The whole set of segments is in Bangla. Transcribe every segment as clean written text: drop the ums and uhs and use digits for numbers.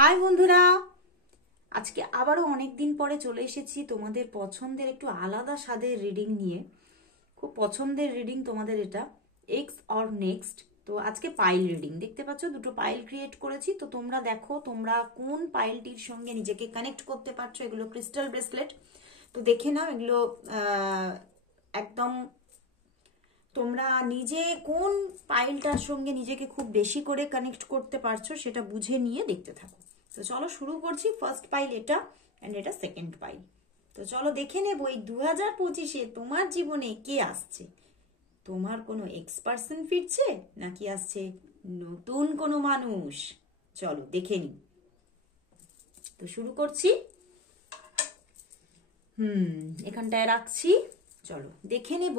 হাই বন্ধুরা, আজকে আবারও অনেক দিন পরে চলে এসেছি তোমাদের পছন্দের একটু আলাদা স্বাদের রিডিং নিয়ে। খুব পছন্দের রিডিং তোমাদের এটা, এক্স অর নেক্সট। তো আজকে পাইল রিডিং দেখতে পাচ্ছ, দুটো পাইল ক্রিয়েট করেছি। তো তোমরা দেখো তোমরা কোন পাইলটির সঙ্গে নিজেকে কানেক্ট করতে পারছো। এগুলো ক্রিস্টাল ব্রেসলেট, তো দেখে নাও এগুলো একদম তোমরা নিজে কোন পাইলটার সঙ্গে নিজেকে খুব বেশি করে কানেক্ট করতে পারছো সেটা বুঝে নিয়ে দেখতে থাকো। তো চলো শুরু করছি। ফার্স্ট পাইল এটা, অ্যান্ড এটা সেকেন্ড পাইল। তো চলো দেখে নেবো এই 2025-এ তোমার জীবনে কে আসছে। তোমার কোনো এক্স পার্সন ফিরছে নাকি আসছে নতুন কোনো মানুষ? চলো দেখে নি। তো শুরু করছি। এখানটায় রাখছি। চলো দেখে নেব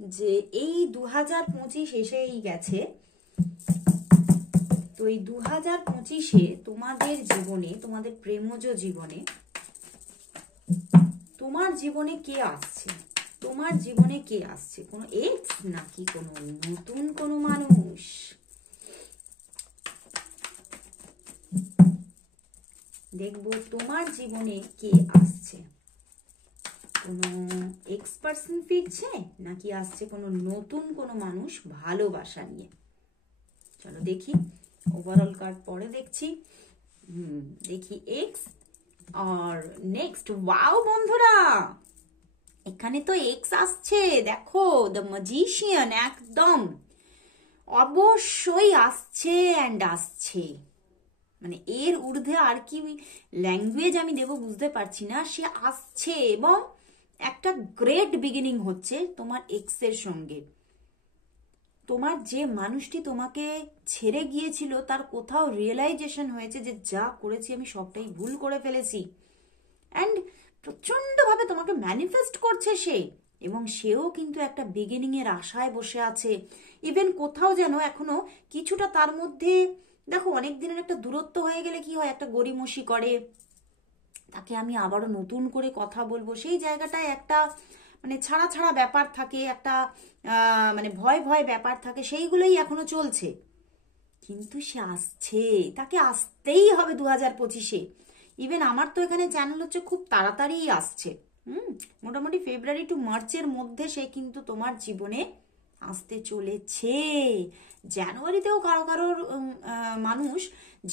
যে এই 2025 এসেই গেছে। তো এই 2025-এ তোমাদের জীবনে, তোমাদের প্রেমজ জীবনে, তোমার জীবনে কে আসছে? তোমার জীবনে কে আসছে? কোনো এক্স নাকি কোনো নতুন কোনো মানুষ? দেখবো তোমার জীবনে কে আসছে। কোনো এক্স পার্সন ফিরছে নাকি আসছে কোনো নতুন কোনো মানুষ ভালোবাসা নিয়ে? চলো দেখি। ওভারঅল কার্ড পরে দেখছি। দেখি এক্স আর নেক্সট। ওয়াও বন্ধুরা, এখানে তো এক্স আসছে। দেখো দ্য ম্যাজিশিয়ান, একদম অবশ্যই আসছে অ্যান্ড আসছে। মানে এর ঊর্ধ্বে আর কি ল্যাঙ্গুয়েজ আমি দেবো বুঝতে পারছি না। সে আসছে এবং একটা গ্রেট বিগিনিং হচ্ছে তোমার এক্স এর সঙ্গে। তোমার যে মানুষটি তোমাকে ছেড়ে গিয়েছিল তার কোথাও রিয়েলাইজেশন হয়েছে যে যা করেছি আমি সবটাই ভুল করে ফেলেছি, অ্যান্ড প্রচন্ডভাবে তোমাকে ম্যানিফেস্ট করছে সে। এবং সেও কিন্তু একটা বিগিনিং এর আশায় বসে আছে। ইভেন কোথাও যেন এখনো কিছুটা তার মধ্যে, দেখো অনেক দিনের একটা দূরত্ব হয়ে গেলে কি হয়, একটা গড়িমসি করে, তাকে আমি আবারও নতুন করে কথা বলবো, সেই জায়গাটায় একটা মানে ছাড়া ছাড়া ব্যাপার থাকে, একটা মানে ভয় ভয় ব্যাপার থাকে, সেইগুলোই এখনো চলছে। কিন্তু সে আসছে, তাকে আসতেই হবে 2025-এ। ইভেন আমার তো এখানে চ্যানেল হচ্ছে খুব তাড়াতাড়ি আসছে। মোটামুটি ফেব্রুয়ারি টু মার্চের মধ্যে সে কিন্তু তোমার জীবনে আসতে চলেছে। জানুয়ারিতেও কারো কারোর মানুষ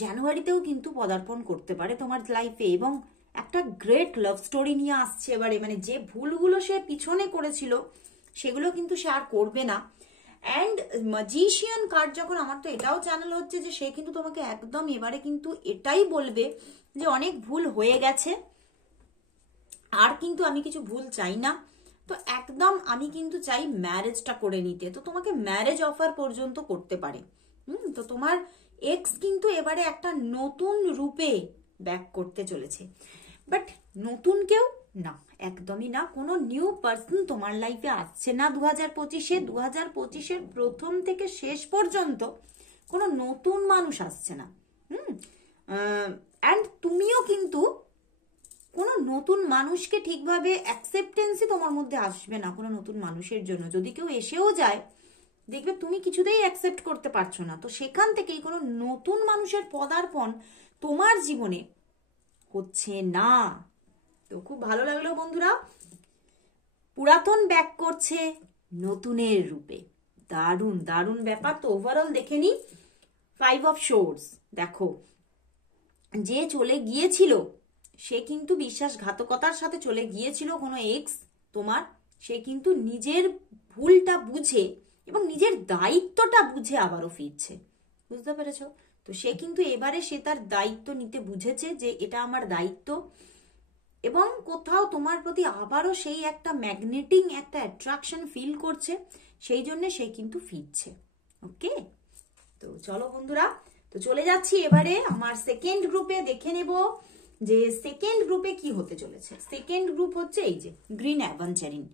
জানুয়ারিতেও কিন্তু পদার্পণ করতে পারে তোমার লাইফে, এবং একটা গ্রেট লাভ স্টোরি নিয়ে আসছে এবারে। মানে যে ভুলগুলো সে পিছনে করেছিল সেগুলো কিন্তু সে আর করবে না। অ্যান্ড ম্যাজিশিয়ান কার্ড যখন, আমার তো এটাও চ্যানেল হচ্ছে যে সে কিন্তু তোমাকে একদম এবারে কিন্তু এটাই বলবে যে অনেক ভুল হয়ে গেছে, আর কিন্তু আমি কিছু ভুল চাই না। তো একদম আমি কিন্তু চাই ম্যারেজটা করে নিতে। তো তোমাকে ম্যারেজ অফার পর্যন্ত করতে পারে। তো তোমার এক্স কিন্তু এবারে একটা নতুন রূপে ব্যাক করতে চলেছে। বাট নতুন কেউ না, একদমই না। কোনো নিউ পার্সন তোমার লাইফে আসছে না 2025-এ। 2025-এর প্রথম থেকে শেষ পর্যন্ত কোনো নতুন মানুষ আসছে না। অ্যান্ড তুমিও কিন্তু কোনো নতুন মানুষকে ঠিকভাবে অ্যাকসেপ্টেন্সই তোমার মধ্যে আসবে না কোনো নতুন মানুষের জন্য। যদি কেউ এসেও যায় দেখবে তুমি কিছুতেই অ্যাকসেপ্ট করতে পারছো না। তো সেখান থেকেই কোনো নতুন মানুষের পদার্পণ তোমার জীবনে হচ্ছে না। তো খুব ভালো লাগলো বন্ধুরা, পুরাতন ব্যাক করছে নতুনের রূপে। দারুণ দারুণ ব্যাপার। তো ওভারঅল দেখে নি। 5 অফ সোর্স, দেখো যে চলে গিয়েছিল সে কিন্তু বিশ্বাসঘাতকতার সাথে চলে গিয়েছিল কোনো এক্স তোমার। সে কিন্তু নিজের ভুলটা বুঝে এবং নিজের দায়িত্বটা বুঝে আবারও ফিরছে, বুঝতে পেরেছো? তো সে কিন্তু এবারে সে তার দায়িত্ব নিতে বুঝেছে যে এটা আমার দায়িত্ব, এবং কোথাও তোমার প্রতি আবারও সেই একটা ম্যাগনেটিং একটা অ্যাট্রাকশন ফিল করছে, সেই জন্য সে কিন্তু ফিরছে। ওকে, তো চলো বন্ধুরা, তো চলে যাচ্ছি এবারে আমার সেকেন্ড গ্রুপে। দেখে নেব যে সেকেন্ড গ্রুপে কি হতে চলেছে। সেকেন্ড গ্রুপ হচ্ছে এই যে গ্রিন অ্যাভাঞ্চারিন।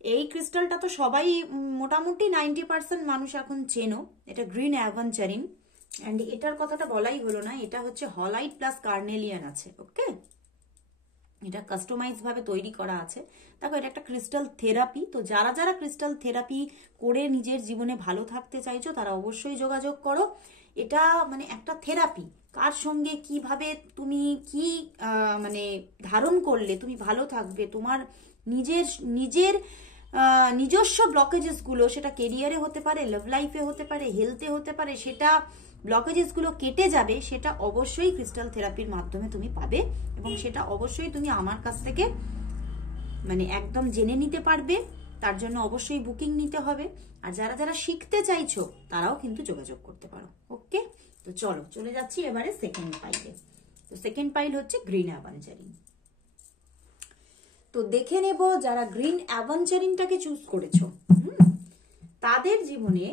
এই ক্রিস্টালটা তো সবাই মোটামুটি 90% মানুষ এখন চেনো। এটা গ্রিন অ্যাভাঞ্চারিন, অ্যান্ড এটার কথাটা বলাই হলো না, এটা হচ্ছে হলাইট প্লাস কার্নেলিয়ান আছে। ওকে, এটা কাস্টমাইজ ভাবে তৈরি করা আছে। দেখো এটা একটা ক্রিস্টাল থেরাপি। তো যারা যারা ক্রিস্টাল থেরাপি করে নিজের জীবনে ভালো থাকতে চাইছো তারা অবশ্যই যোগাযোগ করো। এটা মানে একটা থেরাপি। কার সঙ্গে কিভাবে তুমি কি মানে ধারণ করলে তুমি ভালো থাকবে, তোমার নিজের নিজের নিজস্ব ব্লকেজেসগুলো, সেটা কেরিয়ারে হতে পারে, লাভ লাইফে হতে পারে, হেলথে হতে পারে, সেটা ব্লকেজেসগুলো কেটে যাবে, সেটা অবশ্যই ক্রিস্টাল থেরাপির মাধ্যমে তুমি পাবে। এবং সেটা অবশ্যই তুমি আমার কাছ থেকে মানে একদম জেনে নিতে পারবে। তার জন্য অবশ্যই বুকিং নিতে হবে। আর যারা যারা শিখতে চাইছো তারাও কিন্তু যোগাযোগ করতে পারো। ওকে, তো চলো চলে যাচ্ছি এবারে সেকেন্ড পাইলে। তো সেকেন্ড পাইল হচ্ছে গ্রিন অ্যাভাঞ্জারিন। তো দেখে নেব যারা গ্রিন অ্যাভাঞ্জারিনটাকে চুজ করেছো তাদের জীবনে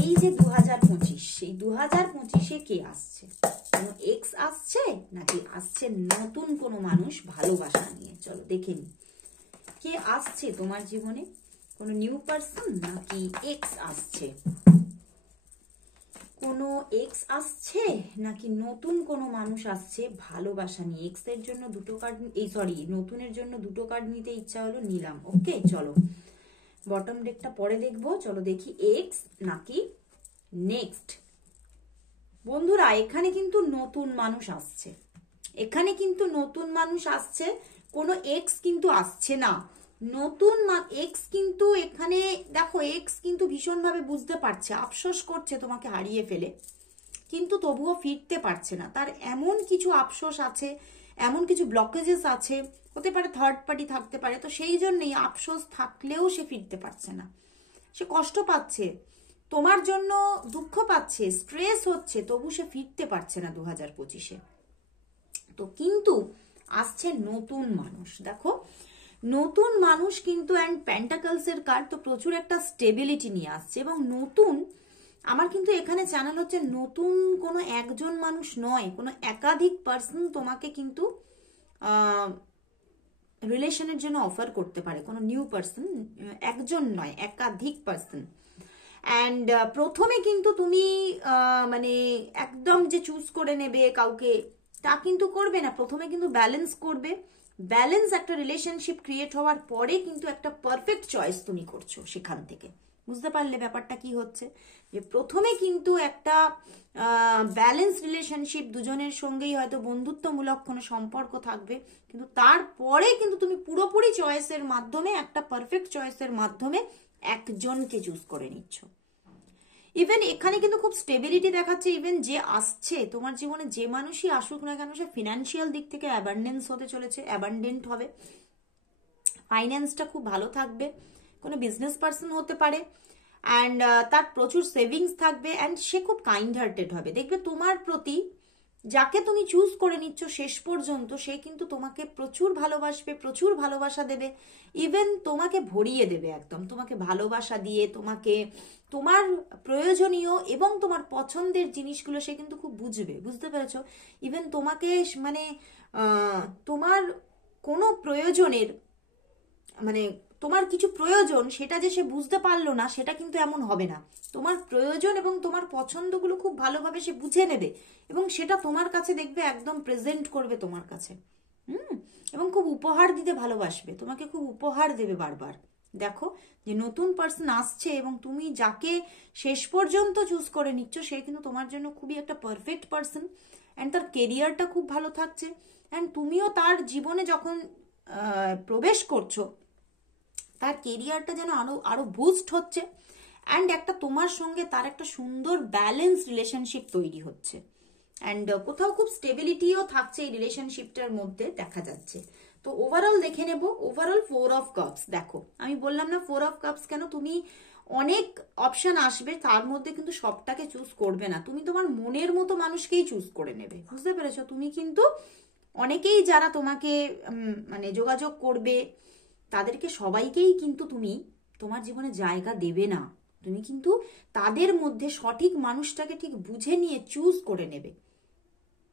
এই যে 2025, সেই 2025-এ কে আসছে? কোনো এক্স আসছে নাকি আসছে নতুন কোনো মানুষ ভালোবাসা নিয়ে? চলো দেখে নি কে আসছে তোমার জীবনে। কোনো নিউ পার্সন নাকি এক্স আসছে? কোনো এক্স আসছে নাকি নতুন কোনো মানুষ আসছে ভালোবাসা নিয়ে? এক্স এর জন্য দুটো কার্ড, এই সরি নতুনের জন্য দুটো কার্ড নিতে ইচ্ছা হলো, নিলাম। ওকে, চলো বটম ডেকটা পরে দেখবো। চলো দেখি এক্স নাকি নেক্সট। বন্ধুরা এখানে কিন্তু নতুন মানুষ আসছে, এখানে কিন্তু নতুন মানুষ আসছে, কোনো এক্স কিন্তু আসছে না। নতুন এক্স কিন্তু এখানে দেখো, এক্স কিন্তু ভীষণভাবে বুঝতে পারছে, আফসোস করছে তোমাকে হারিয়ে ফেলে, কিন্তু তবুও ফিরতে পারছে না। তার এমন কিছু আফসোস আছে, এমন কিছু ব্লকেজেস আছে, হতে পারে থার্ড পার্টি থাকতে পারে। তো সেই জন্যই আফসোস থাকলেও সে ফিরতে পারছে না, সে কষ্ট পাচ্ছে, তোমার জন্য দুঃখ পাচ্ছে, স্ট্রেস হচ্ছে, তবু সে ফিরতে পারছে না 2025-এ। তো কিন্তু আসছে নতুন মানুষ। দেখো নতুন মানুষ কিন্তু, অ্যান্ড পেন্টাকলস এর কার্ড, তো প্রচুর একটা স্টেবিলিটি নিয়ে আসছে। এবং নতুন, আমার কিন্তু এখানে চ্যানেল হচ্ছে নতুন কোনো একজন মানুষ নয়, কোনো একাধিক পার্সন তোমাকে কিন্তু রিলেশনের জন্য অফার করতে পারে। কোনো নিউ পার্সন, একজন নয় একাধিক পার্সন। অ্যান্ড প্রথমে কিন্তু তুমি মানে একদম যে চুজ করে নেবে কাউকে তা কিন্তু করবে না, প্রথমে কিন্তু ব্যালেন্স করবে। ব্যালেন্স একটা রিলেশনশিপ ক্রিয়েট হওয়ার পরে কিন্তু একটা পারফেক্ট চয়েস তুমি করছো সেখান থেকে। বুঝতে পারলে ব্যাপারটা কি হচ্ছে? যে প্রথমে কিন্তু একটা ব্যালেন্স রিলেশনশিপ, দুজনের সঙ্গেই হয়তো বন্ধুত্বমূলক কোনো সম্পর্ক থাকবে, কিন্তু তারপরে কিন্তু তুমি পুরোপুরি চয়েসের মাধ্যমে, একটা পারফেক্ট চয়েসের মাধ্যমে একজনকে চুজ করে নিচ্ছ। ইভেন এখানে কিন্তু খুব স্টেবিলিটি দেখাচ্ছে। ইভেন যে আসছে তোমার জীবনে, যে মানুষই আসুক না কেন, সে ফিনান্সিয়াল দিক থেকে অ্যাবান্ডেন্স হতে চলেছে, অ্যাবান্ডেন্ট হবে, ফাইন্যান্সটা খুব ভালো থাকবে, কোনো বিজনেস পার্সন হতে পারে, অ্যান্ড তার প্রচুর সেভিংস থাকবে, অ্যান্ড সে খুব কাইন্ড হার্টেড হবে। দেখবে তোমার প্রতি যাকে তুমি চুজ করে নিচ্ছ শেষ পর্যন্ত, সে কিন্তু তোমাকে প্রচুর ভালোবাসবে, প্রচুর ভালোবাসা দেবে, ইভেন তোমাকে ভরিয়ে দেবে একদম, তোমাকে ভালোবাসা দিয়ে, তোমাকে তোমার প্রয়োজনীয় এবং তোমার পছন্দের জিনিসগুলো সে কিন্তু খুব বুঝবে। বুঝতে পেরেছ? ইভেন তোমাকে মানে তোমার কোনো প্রয়োজনের, মানে তোমার কিছু প্রয়োজন সেটা যে সে বুঝতে পারলো না, সেটা কিন্তু এমন হবে না। তোমার প্রয়োজন এবং তোমার পছন্দগুলো খুব ভালোভাবে সে বুঝে নেবে, এবং সেটা তোমার কাছে দেখবে একদম প্রেজেন্ট করবে তোমার কাছে। এবং খুব উপহার দিতে ভালোবাসবে, তোমাকে খুব উপহার দেবে বারবার। দেখো যে নতুন পার্সন আসছে, এবং তুমি যাকে শেষ পর্যন্ত চুজ করে নিচ্ছ, সে কিন্তু তোমার জন্য খুবই একটা পারফেক্ট পার্সন, অ্যান্ড তার কেরিয়ারটা খুব ভালো থাকছে, অ্যান্ড তুমিও তার জীবনে যখন প্রবেশ করছো, তার কেরিয়ারটা যেন আরো বুস্ট হচ্ছে, অ্যান্ড একটা তোমার সঙ্গে তার একটা সুন্দর ব্যালেন্স রিলেশনশিপ তৈরি হচ্ছে, অ্যান্ড কোথাও খুব স্টেবিলিটিও থাকছে এই রিলেশনশিপটার মধ্যে দেখা যাচ্ছে। তো ওভারঅল দেখে নেব। Overall 4 of cups. দেখো আমি বললাম না 4 অফ কাপস কেন, তুমি অনেক অপশন আসবে, তার মধ্যে কিন্তু সবটাকে চুজ করবে না, তুমি তোমার মনের মতো মানুষকেই চুজ করে নেবে। বুঝতে পেরেছো? তুমি কিন্তু অনেকেই যারা তোমাকে মানে যোগাযোগ করবে, তাদেরকে সবাইকেই কিন্তু তুমি তোমার জীবনে জায়গা দেবে না, তুমি কিন্তু তাদের মধ্যে সঠিক মানুষটাকে ঠিক বুঝে নিয়ে চুজ করে নেবে।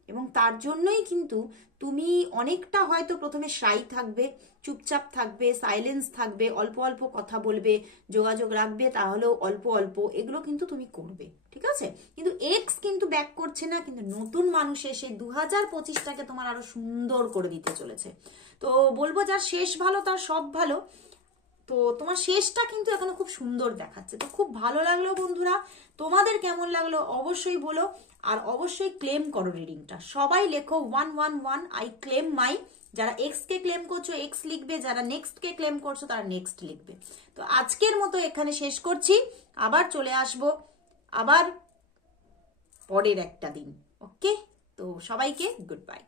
এবং তার জন্যই কিন্তু তুমি অনেকটা হয়তো প্রথমে শাই থাকবে, চুপচাপ থাকবে, সাইলেন্স থাকবে, অল্প অল্প কথা বলবে, যোগাযোগ রাখবে তাহলেও অল্প অল্প, এগুলো কিন্তু তুমি করবে। ঠিক আছে? কিন্তু এক্স কিন্তু ব্যাক করছে না, কিন্তু নতুন মানুষ এসে 2025টাকে তোমার আরো সুন্দর করে দিতে চলেছে। তো বলবো যার শেষ ভালো তার সব ভালো। তো তোমার শেষটা কিন্তু এখনো খুব সুন্দর দেখাচ্ছে। তো খুব ভালো লাগলো বন্ধুরা, তোমাদের কেমন লাগলো অবশ্যই বলো। আর অবশ্যই ক্লেম করো রিডিংটা, সবাই লেখো 111 আই ক্লেম মাই। যারা এক্স কে ক্লেম করছো এক্স লিখবে, যারা নেক্সট কে ক্লেম করছো তারা নেক্সট লিখবে। তো আজকের মতো এখানে শেষ করছি, আবার চলে আসবো আবার পরের একটা দিন। ওকে, তো সবাইকে গুড বাই।